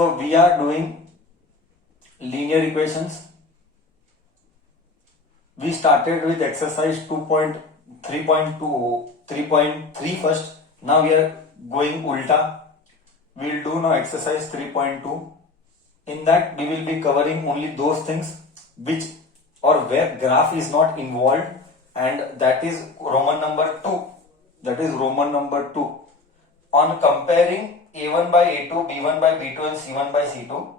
So we are doing linear equations. We started with exercise 3.3 first. Now we are going ulta. We will do now exercise 3.2. In that we will be covering only those things which or where graph is not involved, and that is Roman number 2. That is Roman number 2. On comparing A1 by A2, B1 by B2 and C1 by C2,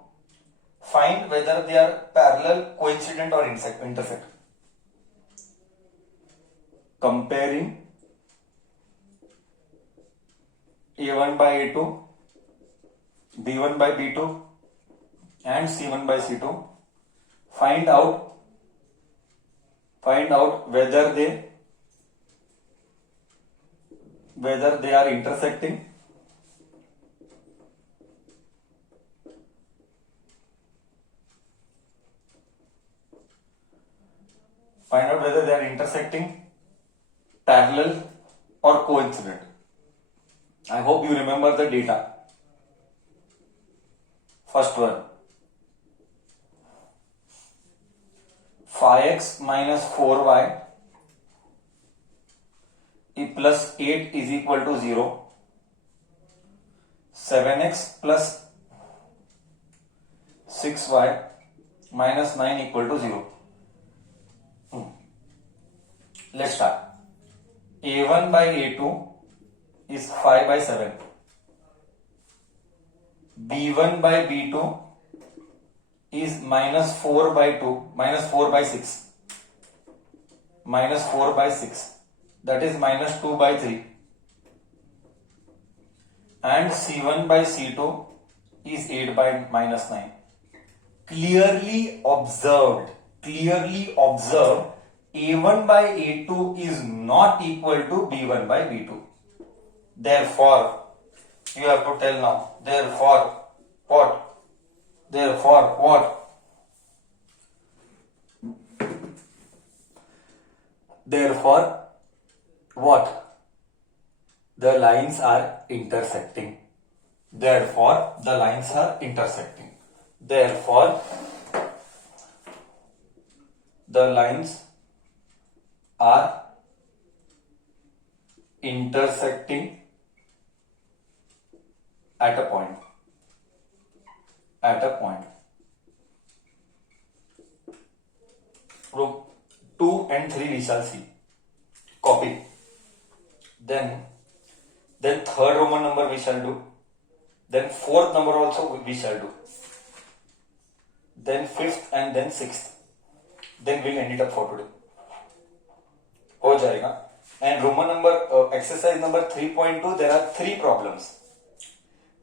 find whether they are parallel, coincident or intersect. Comparing A1 by A2, B1 by B2 and C1 by C2, find out whether they are intersecting. Find out whether they are intersecting, parallel or coincident. I hope you remember the data. First one, 5x minus 4y plus 8 is equal to 0. 7x plus 6y minus 9 equal to 0. Let's start. A1 by A2 is 5 by 7. B1 by B2 is minus 4 by 2, minus 4 by 6. Minus 4 by 6. That is minus 2 by 3. And C1 by C2 is 8 by minus 9. Clearly observed, A1 by A2 is not equal to B1 by B2. Therefore, you have to tell now. Therefore, what? Therefore, what? Therefore, what? The lines are intersecting. Therefore, the lines are intersecting. Therefore, the lines are intersecting at a point. At a point. Group 2 and 3 we shall see. Copy. Then third Roman number we shall do. Then fourth number also we shall do. Then fifth and then sixth. Then we'll end it up for today. हो जाएगा. And Roman number exercise number 3.2, there are 3 problems.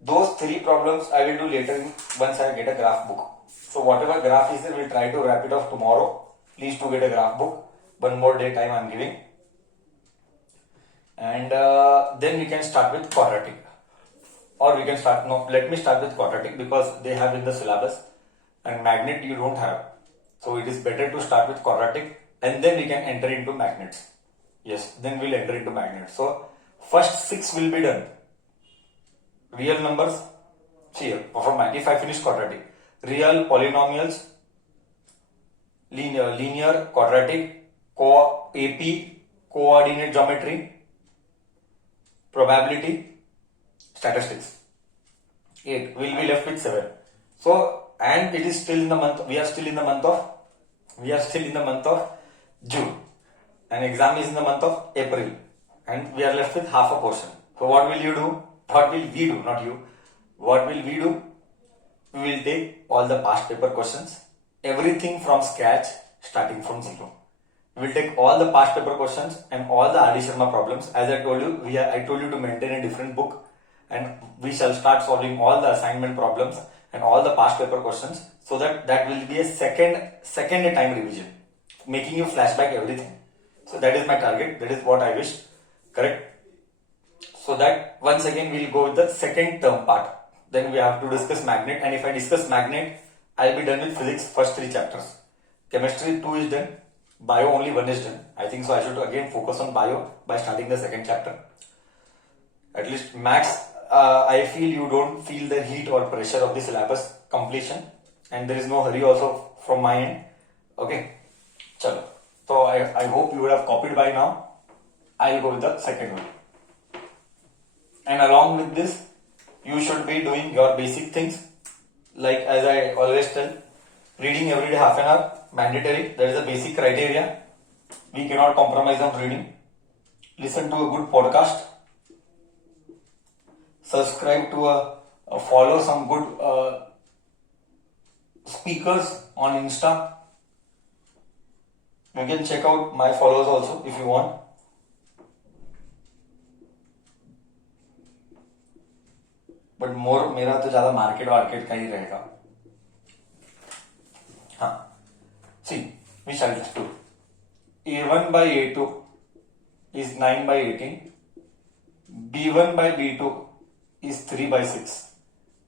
Those 3 problems I will do later once I get a graph book. So whatever graph is there, we'll try to wrap it off tomorrow. Please to get a graph book. One more day time I'm giving. And then we can start with quadratic. Or we can start, no, let me start with quadratic because they have in the syllabus. And magnet you don't have. So it is better to start with quadratic and then we can enter into magnets. Yes, then we'll enter into magnets. So first 6 will be done. Real numbers, see here, if I finish quadratic, real, polynomials, linear, quadratic, AP, coordinate geometry, probability, statistics. 8 will be left with 7. So, and it is still in the month, we are still in the month of June, and exam is in the month of April, and we are left with half a portion. So what will you do? What will we do? Not you. What will we do? We will take all the past paper questions, everything from scratch, starting from 0. We will take all the past paper questions and all the R.D. Sharma problems. As I told you, I told you to maintain a different book, and we shall start solving all the assignment problems and all the past paper questions, so that will be a second time revision, making you flashback everything. So that is my target. That is what I wish. Correct? So that once again we'll go with the second term part. Then we have to discuss magnet, and if I discuss magnet, I'll be done with physics first 3 chapters. Chemistry 2 is done. Bio only 1 is done. I think so I should again focus on bio by starting the second chapter. At least maths I feel you don't feel the heat or pressure of the syllabus completion, and there is no hurry also from my end. Okay, chalo. So I hope you would have copied by now. I'll go with the second one. And along with this, you should be doing your basic things. Like as I always tell, reading every day half an hour, mandatory. That is a basic criteria. We cannot compromise on reading. Listen to a good podcast. Subscribe to follow some good speakers on Insta. You can check out my followers also if you want. But more मेरा तो ज्यादा market वार्केट का ही रहेगा. हाँ, see we shall do A1 by A2 is 9 by 18. B1 by B2 is 3 by 6.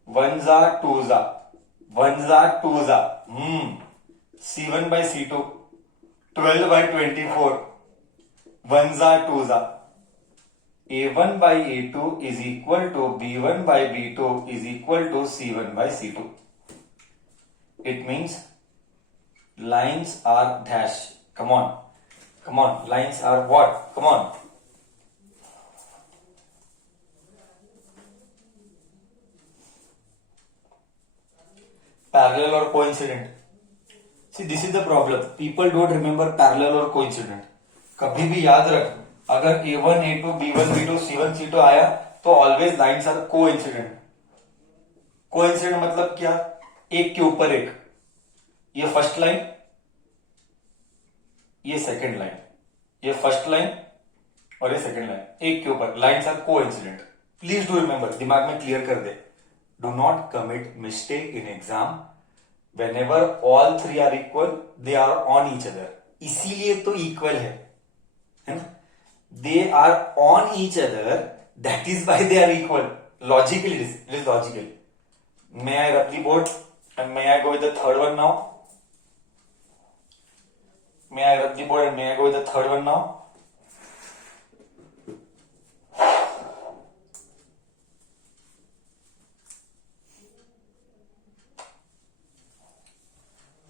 Ones are twos are. Ones are twos are. C1 by C2 12 by 24. Ones are twos are. A1 by A2 is equal to B1 by B2 is equal to C1 by C2. It means lines are dash. Come on. Come on. Lines are what? Come on. Parallel or coincident. See, this is the problem. People don't remember parallel or coincident. कभी भी याद रख, अगर A1, A2, B1, B2, C1, C2 आया तो always lines are coincident. Coincident मतलब क्या? एक के ऊपर एक. ये फर्स्ट लाइन, ये सेकंड लाइन, ये फर्स्ट लाइन और ये सेकंड लाइन, एक के ऊपर. Lines are coincident. Please do remember, दिमाग में क्लियर कर दे. Do not commit mistake in exam. Whenever all three are equal, they are on each other. इसीलिए तो इक्वल है ना. They are on each other. That is why they are equal. Logically, it is logical. May I rub the board and may I go with the third one now? May I rub the board and may I go with the third one now?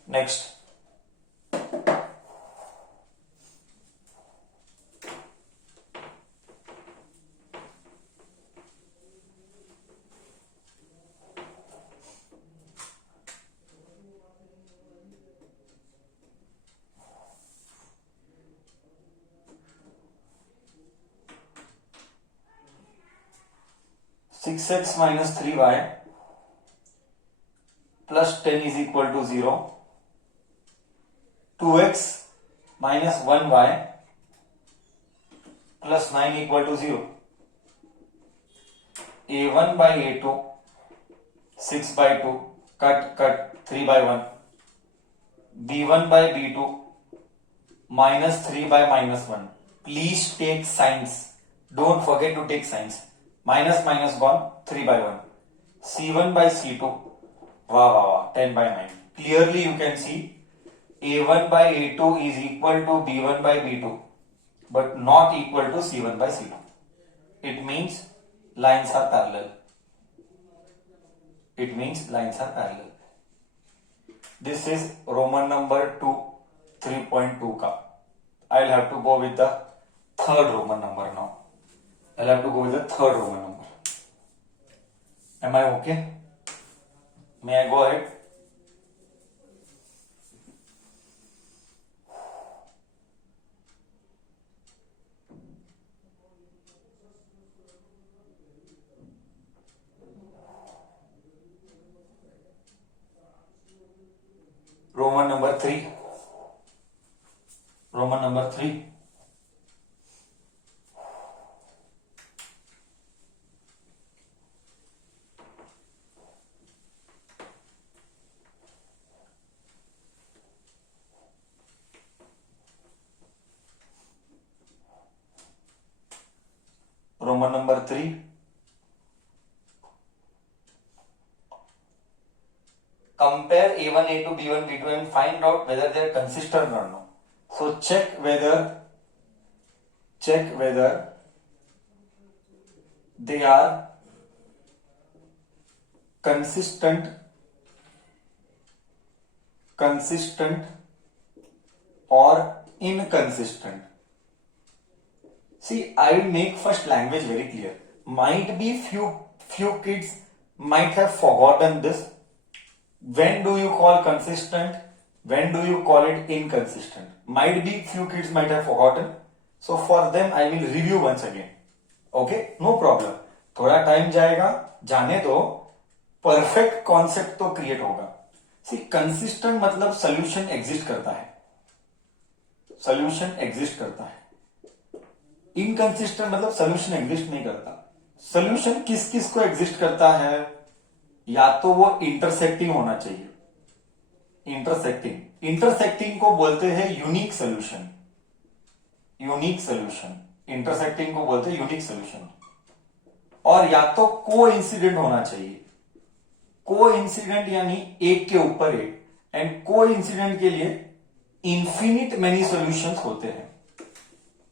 Next. Six x minus 3y plus 10 is equal to 0. 2x minus 1y plus 9 equal to 0. A1 by A2 6 by 2 cut 3 by 1. B1 by B2 minus 3 by minus 1. Please take signs. Don't forget to take signs. Minus minus gone, 3 by 1. C1 by C2, wow, 10 by 9. Clearly you can see A1 by A2 is equal to B1 by B2, but not equal to C1 by C2. It means lines are parallel. It means lines are parallel. This is Roman number 2, 3.2 ka. I'll have to go with the third Roman number now. I'll have to go with the third Roman number. Am I okay? May I go ahead? Roman number 3. Roman number 3. Roman number 3. Compare A1, A2, B1, B2 and find out whether they are consistent or no. So check whether they are consistent, consistent or inconsistent. See, I will make first language very clear. Might be few kids might have forgotten this. When do you call consistent? When do you call it inconsistent? Might be few kids might have forgotten. So for them I will review once again. Okay, no problem. थोड़ा time जाएगा, जाने दो, perfect concept तो create होगा. सी consistent मतलब solution exist करता है, solution exist करता है. इनकंसिस्टेंट मतलब सोल्यूशन एग्जिस्ट नहीं करता. सोल्यूशन किस किस को एग्जिस्ट करता है? या तो वो इंटरसेक्टिंग होना चाहिए. इंटरसेक्टिंग, इंटरसेक्टिंग को बोलते हैं unique solution. Unique solution, intersecting को बोलते हैं यूनिक सोल्यूशन. और या तो को इंसिडेंट होना चाहिए. को इंसिडेंट यानी एक के ऊपर एक. एंड को इंसिडेंट के लिए इंफिनिट मेनी सॉल्यूशंस होते हैं.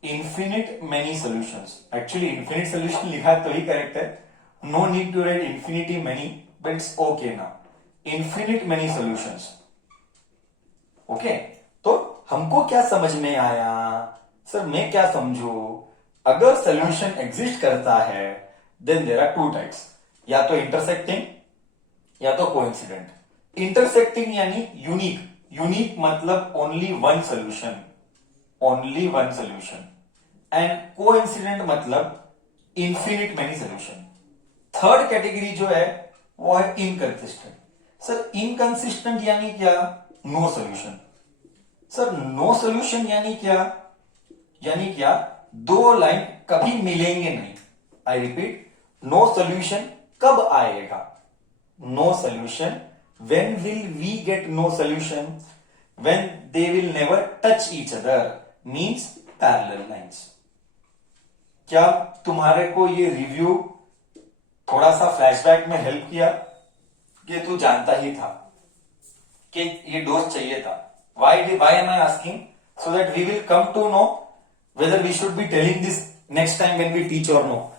Infinite many solutions. Actually infinite solution लिखा है तो ही करेक्ट है. No need to write infinity many, but it's okay ना. Infinite many solutions. ओके, तो हमको क्या समझ में आया? सर मैं क्या समझू? अगर सॉल्यूशन एग्जिस्ट करता है then there are two types, या तो इंटरसेक्टिंग या तो कोइंसिडेंट. इंटरसेक्टिंग यानी यूनिक. यूनिक मतलब only one solution, only one solution. And coincident मतलब infinite many solution. Third category जो है वो है इनकंसिस्टेंट. सर इनकंसिस्टेंट यानी क्या? No solution. Sir no solution यानी क्या? यानी क्या? दो लाइन कभी मिलेंगे नहीं. आई रिपीट, नो सॉल्यूशन कब आएगा? No solution, when will we get no solution? When they will never touch each other, means parallel lines. क्या तुम्हारे को ये रिव्यू थोड़ा सा फ्लैशबैक में हेल्प किया कि तू जानता ही था कि ये डोज चाहिए था? why am I asking? So that we will come to know whether we should be telling this next time when we teach or no,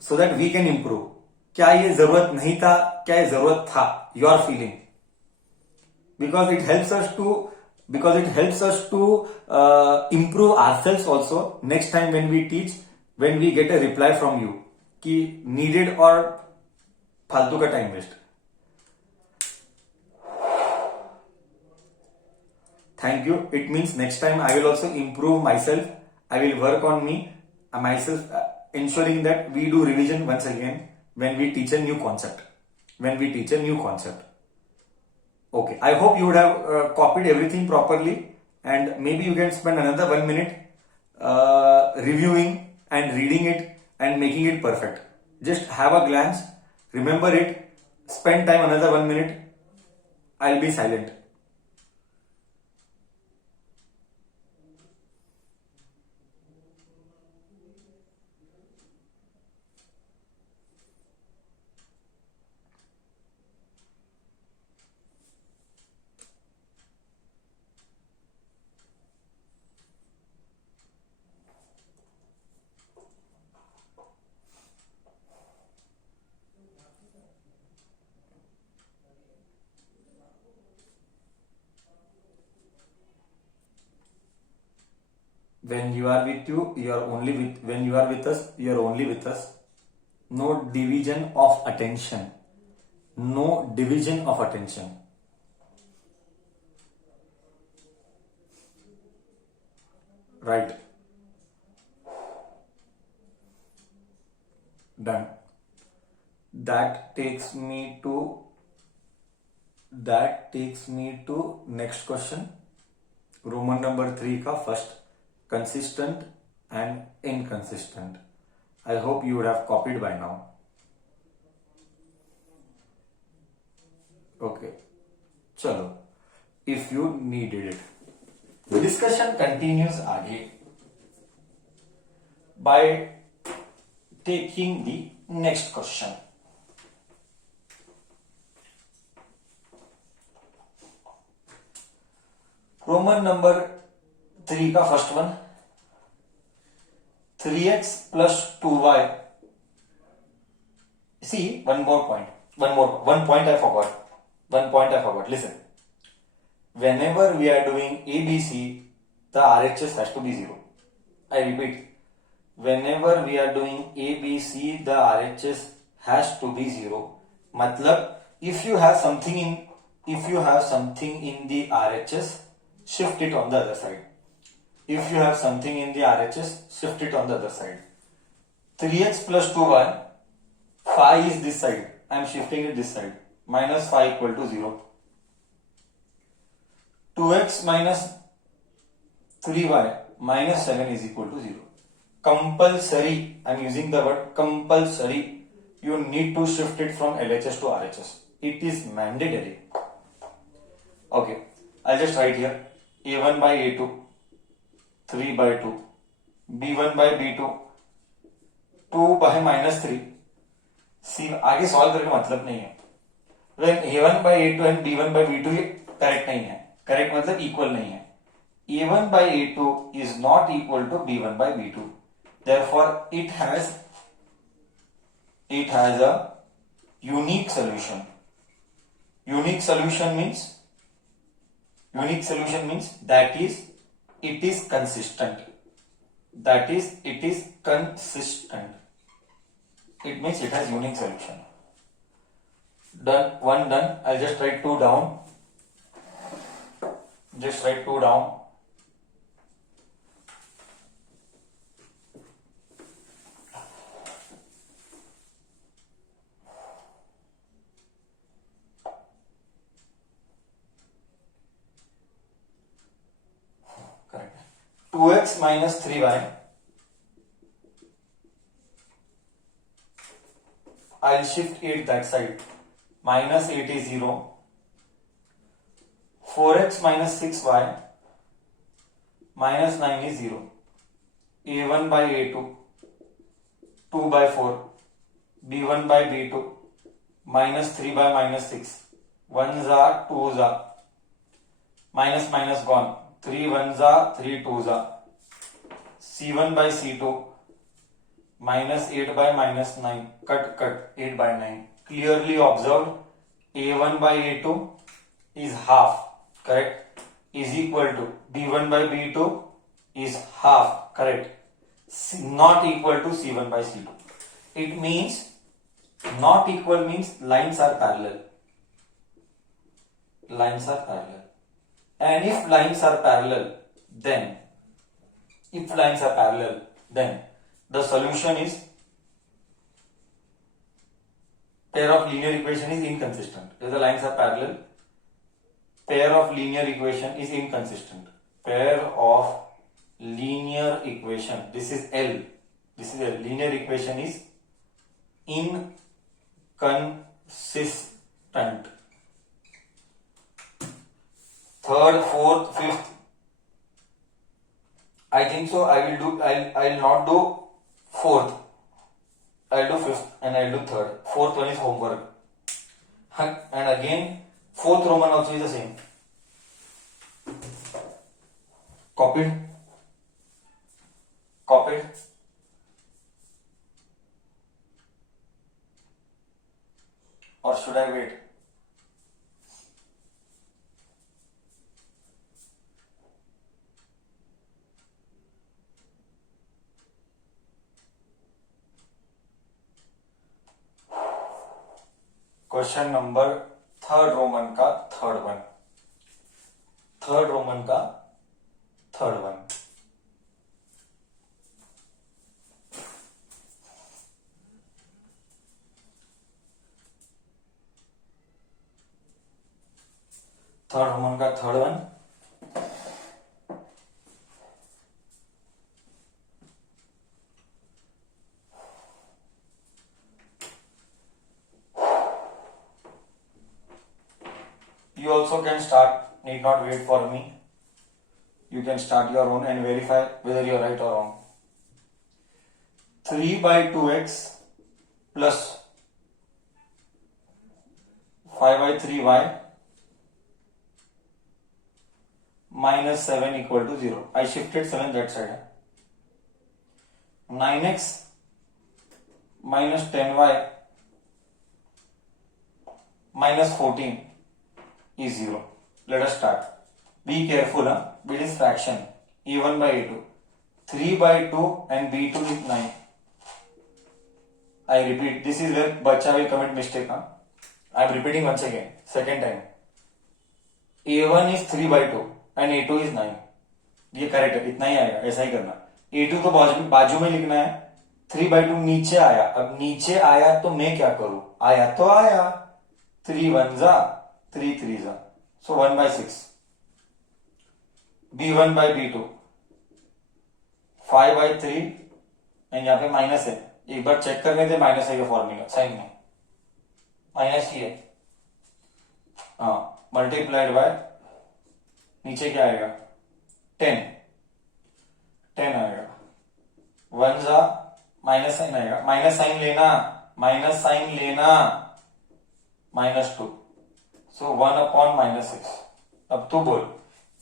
so that we can improve. क्या ये जरूरत नहीं था? क्या ये जरूरत था? Your feeling, because it helps us to improve ourselves also next time when we teach, when we get a reply from you कि needed और फालतू का time waste. Thank you. It means next time I will also improve myself. I will work on myself, ensuring that we do revision once again when we teach a new concept. Okay. I hope you would have copied everything properly, and maybe you can spend another 1 minute reviewing and reading it and making it perfect. Just have a glance, remember it, spend time another 1 minute. I'll be silent. When you are with you, you are only with. When you are with us, you are only with us. No division of attention. No division of attention. Right. Done. That takes me to next question. Roman number 3 का first, consistent and inconsistent. I hope you would have copied by now. Okay, चलो, if you needed it. Discussion continues आगे by taking the next question. Roman number 3 का first one, 3x plus 2y. See, one more point. one point I forgot. Listen. Whenever we are doing ABC, the RHS has to be 0. I repeat. Whenever we are doing ABC, the RHS has to be 0. Matlab, if you have something in the RHS, shift it on the other side. If you have something in the RHS, shift it on the other side. 3x plus 2y, phi is this side. I am shifting it this side. Minus phi equal to 0. 2x minus 3y minus 7 is equal to 0. Compulsory, I am using the word compulsory. You need to shift it from LHS to RHS. It is mandatory. Okay, I'll just write here A1 by A2, 3 by 2, B1 by B2, 2 by minus 3. See, आगे solve करके मतलब नहीं है. When A1 by A2 and B1 by B2 ये correct नहीं है. Correct मतलब equal नहीं है. A1 by A2 is not equal to B1 by B2. Therefore, it has a unique solution. Unique solution means that is it is consistent. That is it is consistent. It means it has unique solution. Done. One done. I'll just write 2 down. Just write 2 down. Correct. 2x minus 3y. I'll shift 8 that side. Minus 8 is 0. 4x minus 6y minus 9 is 0. A1 by A2, 2 by 4. B1 by B2, minus 3 by minus 6. 1s are 2s are. Minus minus gone. 3 1s are 3 2s are. C1 by C2, minus 8 by minus 9. Cut 8 by 9. Clearly observed, A1 by A2 is half. Correct, is equal to B1 by B2 is half. Correct, not equal to C1 by C2. It means not equal means lines are parallel. Lines are parallel. And if lines are parallel, then the solution is pair of linear equation is inconsistent. If the lines are parallel, pair of linear equation is inconsistent. Pair of linear equation, this is L. Linear equation is inconsistent. Third, fourth, fifth. I think so. I'll not do fourth. I'll do fifth and I'll do third. Fourth one is homework. And again, fourth Roman also is the same. Copied. Or should I wait? Question number third Roman का third one. You also can start, need not wait for me. You can start your own and verify whether you are right or wrong. 3 by 2x plus 5 by 3y minus 7 equal to 0. I shifted 7 that side. 9x minus 10y minus 14 is 0. Let us start. Be careful, huh? It is fraction. A1 by A2. 3 by 2 and B2 is 9. I repeat, this is where bacha will commit mistake. Huh? I am repeating once again, second time. A1 is 3 by 2 and A2 is 9. ये correct है, इतना ही आएगा, ऐसा ही करना. A2 तो बाजू में लिखना है. 3 by 2 नीचे आया. अब नीचे आया तो मैं क्या करूं? आया तो आया. 3 1 जा, 3 3 जा. So 1 by 6. B1 by B2. 5 by 3 and यहाँ पे माइनस है. एक बार चेक करने थे माइनस है फॉर्मूला साइन में माइनस ही है. हाँ, मल्टीप्लाइड बाय नीचे क्या आएगा? 10 आएगा. 1 जा माइनस साइन आएगा. माइनस साइन लेना -2. सो 1 अपॉन -6. अब तू बोल,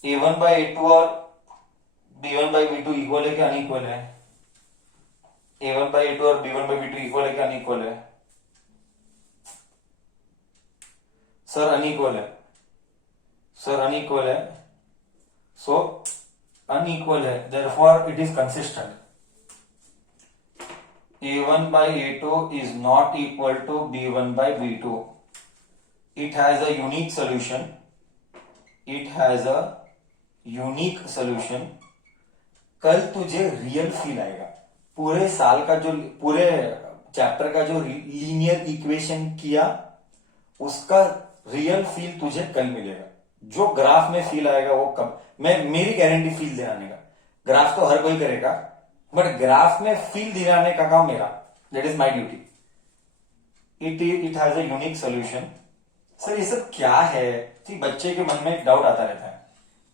A1 बाय A2 और B1 बाय B2 इक्वल है क्या अनइक्वल है? A1 बाय A2 और B1 बाय B2 इक्वल है क्या अनइक्वल है? सर अनइक्वल है. सो अनइक्वल है, therefore it is consistent. A1 by A2 is not equal to B1 by B2. It has a unique solution. कल तुझे real feel आएगा. पूरे साल का जो पूरे चैप्टर का जो लीनियर इक्वेशन किया उसका रियल फील तुझे कल मिलेगा. जो ग्राफ में फील आएगा वो कब, मेरी गारंटी फील दिलाने का. ग्राफ तो हर कोई करेगा, बट ग्राफ में फील दिलाने का काम मेरा. That is my duty. It has a unique solution. Sir ये सब क्या है? बच्चे के मन में एक डाउट आता रहता है,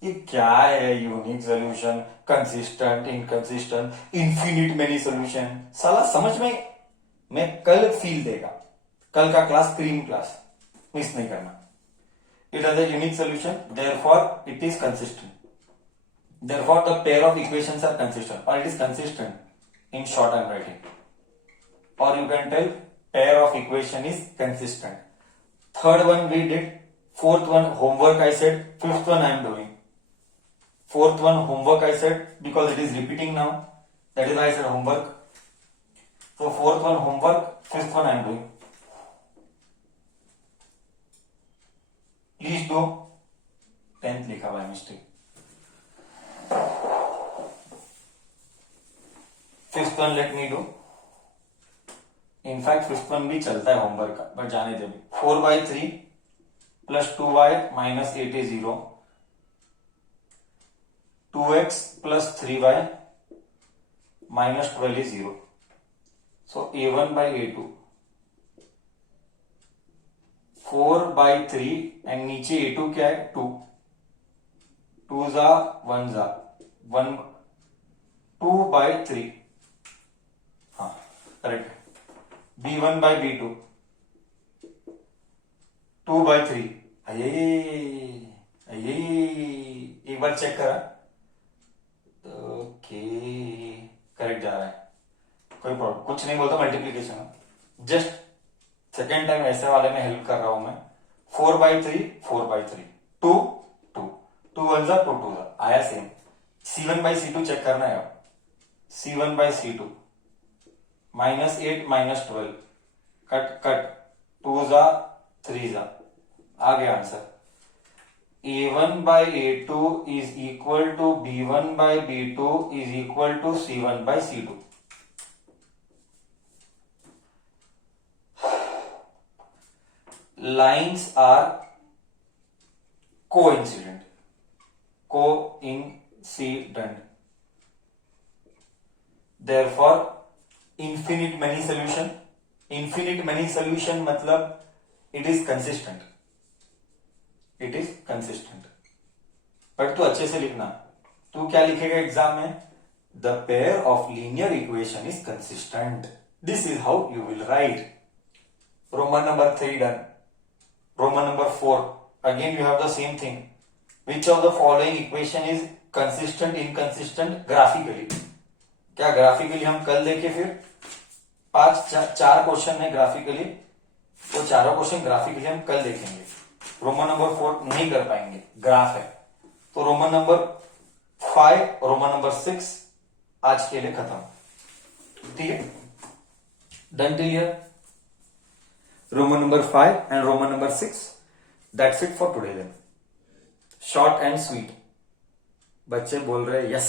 ये क्या है? Unique solution, consistent, inconsistent, infinite many solution. साला समझ में मैं कल फील देगा. कल का क्लास क्रीम क्लास मिस नहीं करना. It has a unique solution, therefore it is consistent. Therefore the pair of equations are consistent, or it is consistent. In short I am writing, or you can tell pair of equation is consistent. Third one we did. Fourth one homework I said. Fifth one I am doing. Fourth one homework I said because it is repeating now. That is why I said homework. So fourth one homework, fifth one I am doing. Please do. 10th लिखा हुआ है mistake. Fifth one let me do. In fact fifth one भी चलता है homework का, but जाने दे. 4 by 3 plus 2y minus 8 is 0. 2x plus 3y minus 12 is 0. So A1 by A2. 4 by 3 and नीचे A2 क्या है? 2. 2 जा 1 जा 1. 2 by 3. हाँ correct. B1 by B2. 2 by 3. अये एक बार चेक करा. ओके करेक्ट जा रहा है, कोई प्रॉब्लम कुछ नहीं बोलता. मल्टीप्लीकेशन जस्ट सेकेंड टाइम ऐसे वाले में हेल्प कर रहा हूं मैं. 4 by 3 4 by 3 2 2 1 जा 2 2 जा आया same. C1 by C2 check करना है. C1 by C2 -8 -12 कट 2 जा 3 जा आ गया answer. A1 by A2 is equal to B1 by B2 is equal to C1 by C2. Lines are coincident. Therefore infinite many solution. Infinite many solution मतलब it is consistent. But तू अच्छे से लिखना. तू क्या लिखेगा एग्जाम में? The pair of linear equation is consistent. This is how you will write. Roman number 3 done. Roman number 4 again you have the same thing. Which of the following equation is consistent inconsistent graphically? क्या graphically हम कल देखे फिर 4 question है graphically. वो चारों question graphically हम कल देखेंगे। रोमन नंबर 4 नहीं कर पाएंगे, ग्राफ है। तो रोमन नंबर 5, रोमन नंबर 6 आज के लिए खत्म। ठीक है, done till here. Roman number 5 and Roman number 6, that's it for today then. Short and sweet. बच्चे बोल रहे यस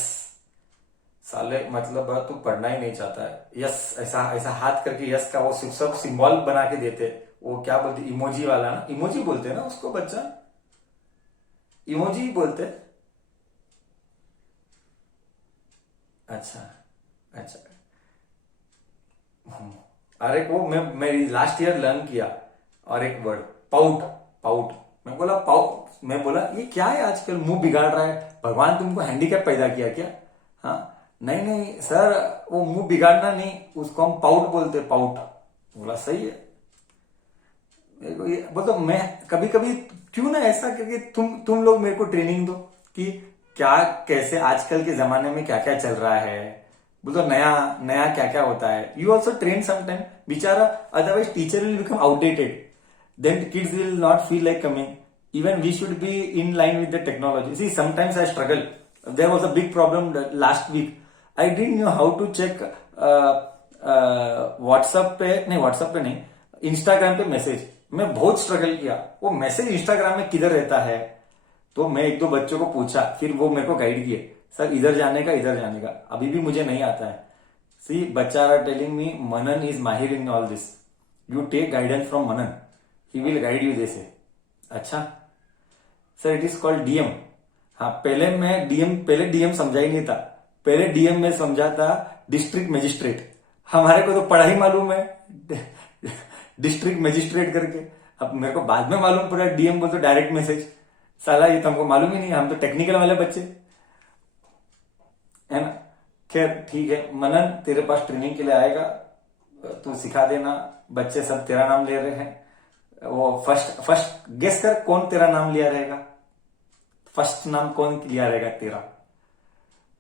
साले, मतलब तू पढ़ना ही नहीं चाहता है। यस, ऐसा ऐसा हाथ करके यस का वो सब सिंबल बना के देते, वो क्या बोलते, इमोजी वाला ना, इमोजी बोलते हैं ना उसको, बच्चा इमोजी ही बोलते। अच्छा अच्छा। अरे वो मैं लास्ट ईयर लर्न किया। और एक वर्ड पाउट, पाउट। मैं बोला पाउट, मैं बोला ये क्या है आजकल मुंह बिगाड़ रहा है, भगवान तुमको हैंडीकैप पैदा किया क्या? हाँ, नहीं नहीं सर, वो मुंह बिगाड़ना नहीं, उसको हम पाउट बोलते, पाउट। बोला सही है। मतलब मैं कभी कभी क्यों ना ऐसा करके तुम लोग मेरे को ट्रेनिंग दो कि क्या कैसे आजकल के जमाने में क्या क्या चल रहा है, बोलो नया नया क्या क्या होता है। यू ऑल्सो ट्रेन समटाइम बेचारा, otherwise teacher will become outdated, then kids will not feel like coming. Even we should be in line with the technology. See, sometimes I struggle. There was a big problem last week. I didn't know how to check WhatsApp पे नहीं, Instagram पे message. मैं बहुत struggle किया, वो message Instagram में किधर रहता है। तो मैं एक दो बच्चों को पूछा, फिर वो मेरे को गाइड किए, सर इधर जाने का, इधर जाने का। अभी भी मुझे नहीं आता है। सी, बच्चा are telling me Manan is माहिर in all this, you take guidance from Manan, he will guide you जैसे। अच्छा sir, it is called DM. हाँ, पहले डीएम समझा ही नहीं था। पहले डीएम में समझा था डिस्ट्रिक्ट मजिस्ट्रेट। हमारे को तो पढ़ा ही मालूम है डिस्ट्रिक्ट मजिस्ट्रेट करके। अब मेरे को बाद में मालूम पड़ा डीएम बोल तो डायरेक्ट मैसेज। साला ये तो हमको मालूम ही नहीं, हम तो टेक्निकल वाले बच्चे है ना। खैर ठीक है मनन, तेरे पास ट्रेनिंग के लिए आएगा, तू सिखा देना। बच्चे सब तेरा नाम ले रहे हैं। वो फर्स्ट गेस कर कौन तेरा नाम लिया रहेगा, फर्स्ट नाम कौन लिया रहेगा तेरा?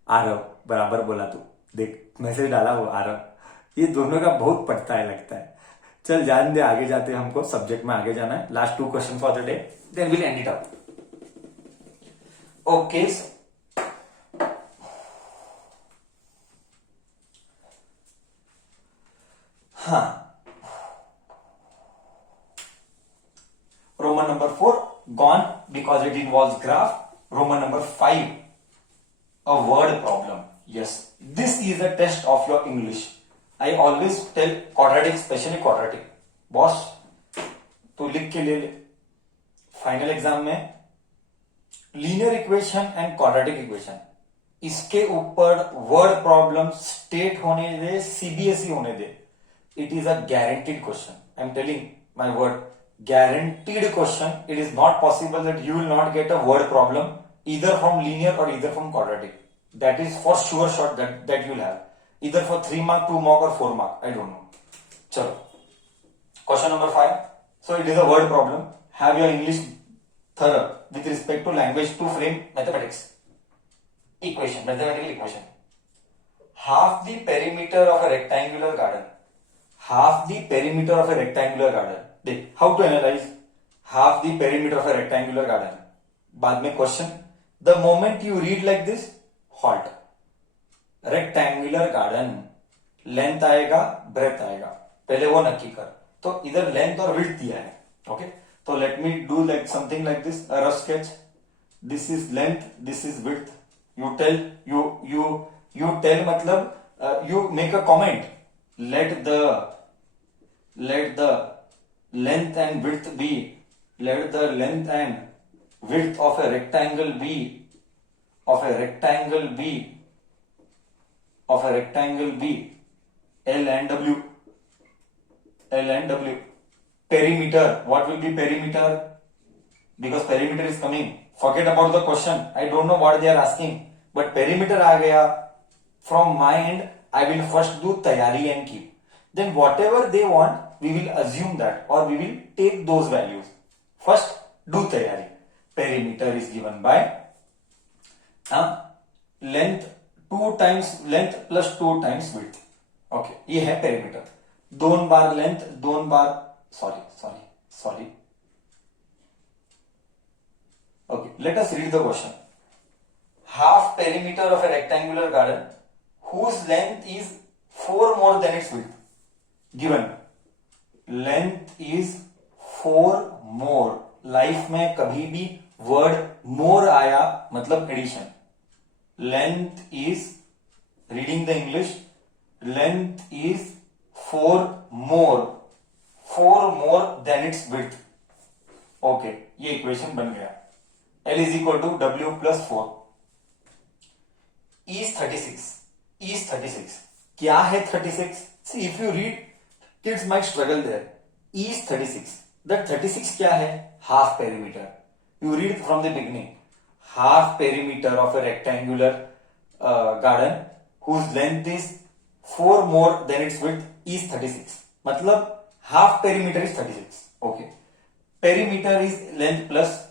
आरव, बराबर बोला तू। देख मैसेज डाला वो आरव। ये दोनों का बहुत पड़ता है लगता है। चल जान दे, आगे जाते हमको सब्जेक्ट में आगे जाना है। Last 2 question for the day, then will end it up. Okay, हाँ, Roman number 4 gone because it involves graph. Roman number 5 a word problem. Yes, this is a test of your English. I always tell quadratic, especially quadratic. Boss, तो लिख के ले ले final exam में linear equation and quadratic equation, इसके ऊपर word problem state होने दे, सीबीएसई होने दे। It is a guaranteed question, I am telling my word, guaranteed question. It is not possible that you will not get a word problem either from linear or either from quadratic. That is for sure shot that you will have either for 3 mark, 2 mark or 4 mark, I don't know. Chalo, question number 5. So it is a word problem. Have your English thorough with respect to language to frame mathematics equation, mathematical equation. Half the perimeter of a rectangular garden, half the perimeter of a rectangular garden. How to analyze half the perimeter of a rectangular garden? बाद में question, the moment you read like this, halt. Rectangular garden, length आएगा, breath आएगा, पहले वो नक्की कर। तो इधर लेंथ और विड्थ दिया है, ओके। तो let me do like something like this, a rough sketch. This is length, this is width. You tell, you tell मतलब you make a comment, let the length and width be, let the length and width of a rectangle be, L and W. Perimeter, what will be perimeter? Because perimeter is coming. Forget about the question, I don't know what they are asking, but perimeter आ गया। From my end I will first do tayari and keep, then whatever they want we will assume that, or we will take those values. First do tayari. Perimeter is given by length 2 times length plus 2 times width. Okay, ये है perimeter। 2 bar length, 2 bar sorry. Okay, let us read the question. Half perimeter of a rectangular garden whose length is 4 more than its width. Given length is 4 more. Life में कभी भी word more आया मतलब addition. Length is, reading the English, length is 4 more than its width. Okay, ये equation बन गया. L is equal to W plus 4. E is 36. क्या है 36? See, if you read, kids might struggle there. E is 36. That 36 क्या है? Half perimeter. You read from the beginning. Half perimeter of a rectangular garden whose length is 4 more than its width is 36. मतलब half perimeter is 36. Okay. Perimeter is length plus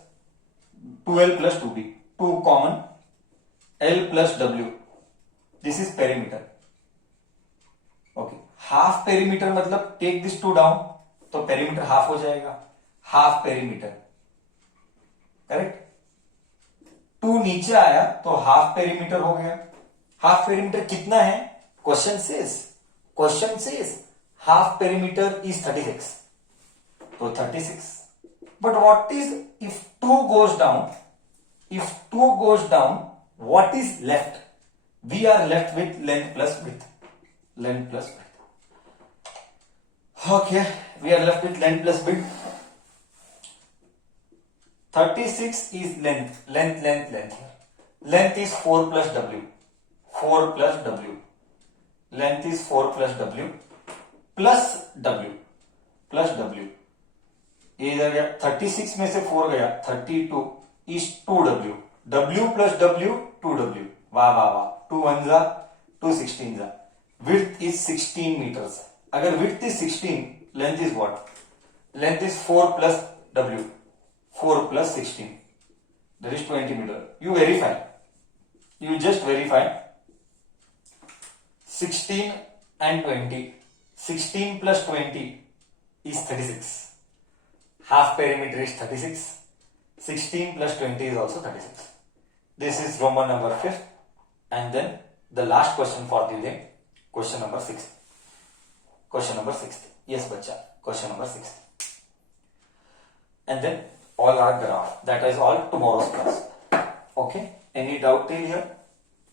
2L plus 2B. 2 common. L plus W. This is perimeter. Okay. Half perimeter मतलब take this 2 down तो perimeter half हो जाएगा. Half perimeter. Correct. 2 नीचे आया तो half perimeter हो गया. Half perimeter कितना है? Question says half perimeter is 36. तो 36. But what is if 2 goes down? If 2 goes down, what is left? We are left with length plus width. Okay, we are left with length plus width. 36 is length. Length is 4 plus W. Length is 4 plus W plus W. ये इधर गया. 36 में से 4 गया. 32 is 2W. W plus W 2W. वाह. 2 1 जा 2 16 जा. Width is 16 meters. अगर width is 16, length is what? Length is 4 plus W. 4 plus 16. That is 20 meter. You verify. You just verify. 16 and 20. 16 plus 20 is 36. Half perimeter is 36. 16 plus 20 is also 36. This is Roman number 5th. And then the last question for the day. Question number 6. Yes, bacha. Question number 6. And then all are graph. That is all tomorrow's class. Okay. Any doubt till here?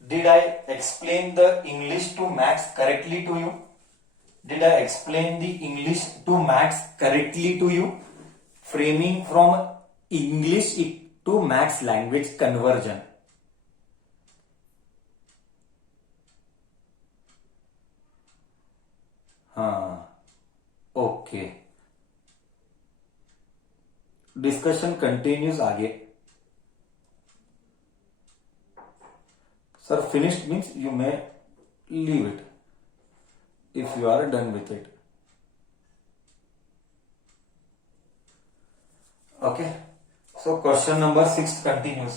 Did I explain the English to Max correctly to you? Did I explain the English to Max correctly to you? Framing from English to Max language conversion. Okay. Discussion continues आगे. Sir finished means you may leave it if you are done with it. Okay. So question number 6 continues.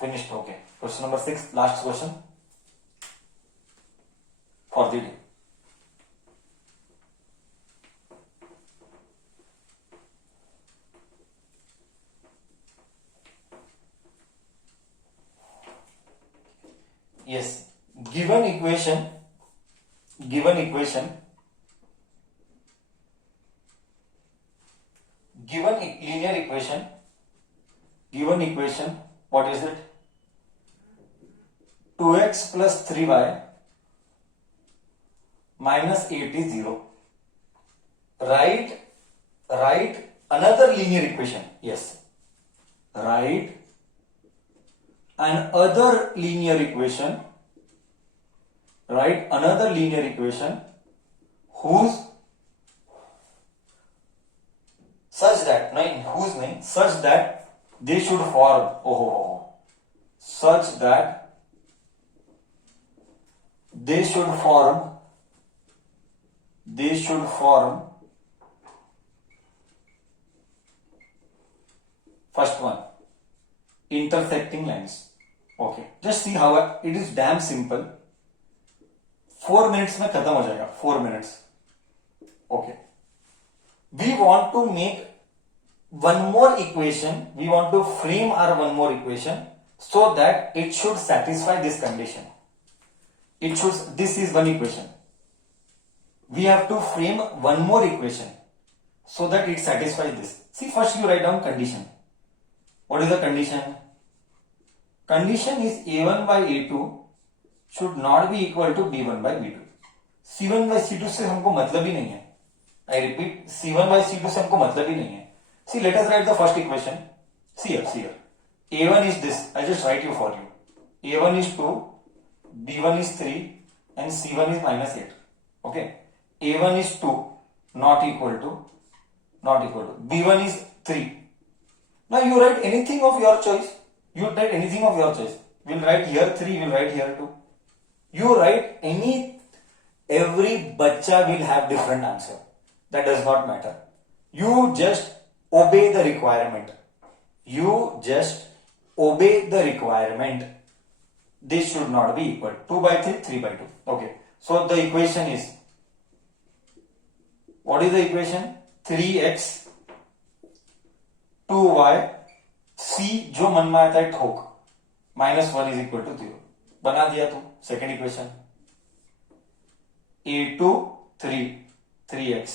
Finished. Okay. Question number 6 last question for the day. Yes, given equation, given linear equation, what is it? 2x plus 3y minus 8 is 0. Write another linear equation. Yes, write another linear equation. Write another linear equation whose such that they should form such that they should form first one, intersecting lines. Okay, just see how it is damn simple. 4 minutes में खत्म हो जाएगा. 4 minutes. Okay. We want to make one more equation. We want to frame our one more equation so that it should satisfy this condition. This is one equation. We have to frame one more equation so that it satisfies this. See, first you write down condition. What is the condition? Condition is A1 by A2 should not be equal to B1 by B2. C1 by C2 से हमको मतलब ही नहीं है. I repeat, C1 by C2 से हमको मतलब ही नहीं है. See, let us write the first equation. See here. A1 is this. I just write you for you. A1 is 2, B1 is 3, and C1 is minus 8. Okay. A1 is 2, not equal to. B1 is 3. Now you write anything of your choice. We'll write here 3, we'll write here 2. You write every bacha will have different answer. That does not matter. You just obey the requirement. This should not be equal. 2 by 3, 3 by 2. Okay. So the equation is, what is the equation? 3x 2y c जो मन में आता है ठोक -1 is equal to 0. बना दिया तू. Second equation A2 3x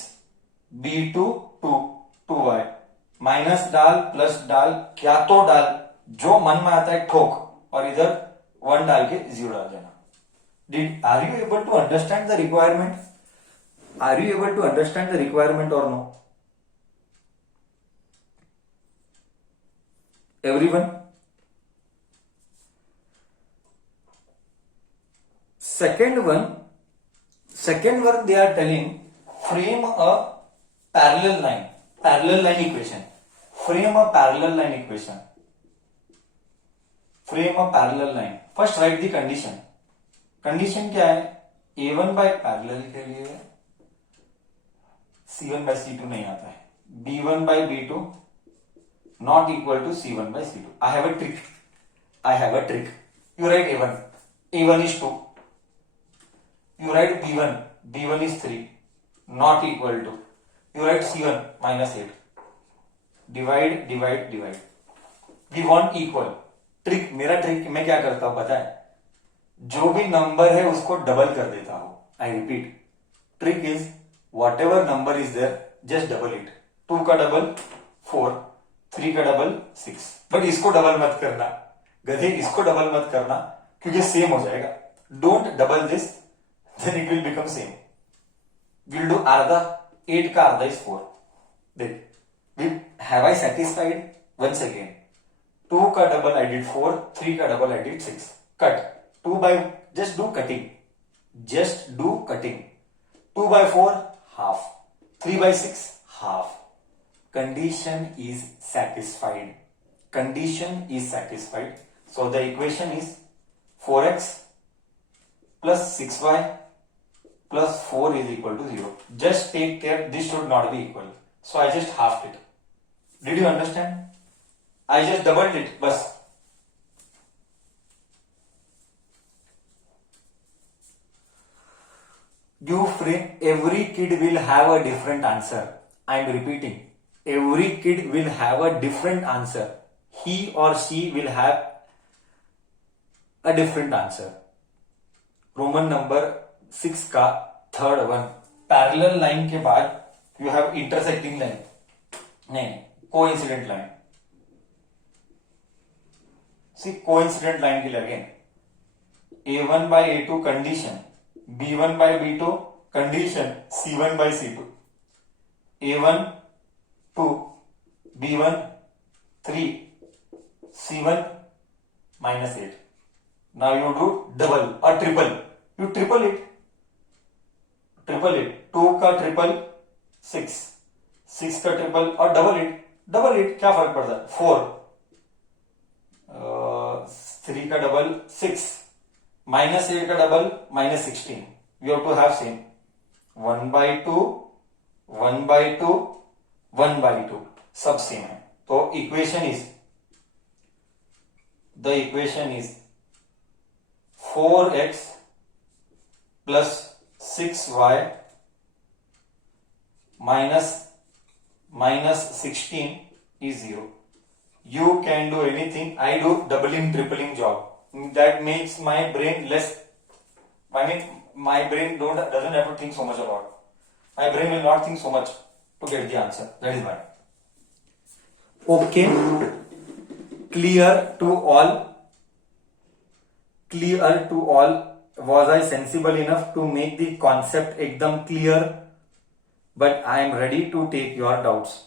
B2 2y minus डाल प्लस डाल क्या तो डाल जो मन में आता है ठोक और इधर 1 डाल के 0 डाल देना. Are you able to understand the requirement? Are you able to understand the requirement or no? Everyone? Second one they are telling frame a parallel line equation. Frame a parallel line. First write the condition. Condition क्या है? A1 by parallel के लिए C1 by C2 नहीं आता है. B1 by B2 not equal to C1 by C2. I have a trick. You write A1 is 2. You write B1 is 3, not equal to. You write C1 minus 8. Divide. We want equal. मेरा trick मैं क्या करता हूं पता है? जो भी number है उसको डबल कर देता हूं. I repeat. Trick is whatever number is there, just double it. 2 का डबल 4, 3 का डबल 6. बट इसको डबल मत करना गधे, इसको डबल मत करना क्योंकि सेम हो जाएगा. Don't double this. Then it will become same. We'll do आधा. 8 का आधा is 4. Then have I satisfied? Once again, 2 का डबल I did 4, 3 का double I did 6. Cut. 2 by, just do cutting. 2 by 4 half. 3 by 6 half. Condition is satisfied. So the equation is 4x plus 6y plus 4 is equal to 0. Just take care, this should not be equal. So I just halved it. Did you understand? I just doubled it. Bas. You frame, every kid will have a different answer. I am repeating. Every kid will have a different answer. He or she will have a different answer. Roman number 6 का third one. Parallel line के बाद you have intersecting line. नहीं, coincident line. See, coincident line के लिए again. A1 by A2 condition. B1 by B2 condition. C1 by C2. A1 2, B1 3, C1 minus 8. Now you do double or triple. You triple it. 2 का triple 6, 6 का triple और double it क्या फर्क पड़ता है? 4, 3 का डबल 6, minus 8 का double minus 16. You have to have same. 1 by 2, 1 by 2, 1 by 2 सब सेम है. तो equation is 4x plus 6y minus 16 is 0. You can do anything. I do doubling, tripling job. That makes my brain less. I mean, my brain doesn't have to think so much about it. My brain will not think so much to get the answer. That is why. Okay. Clear to all. Clear to all. Was I sensible enough to make the concept ekdam clear? But I am ready to take your doubts.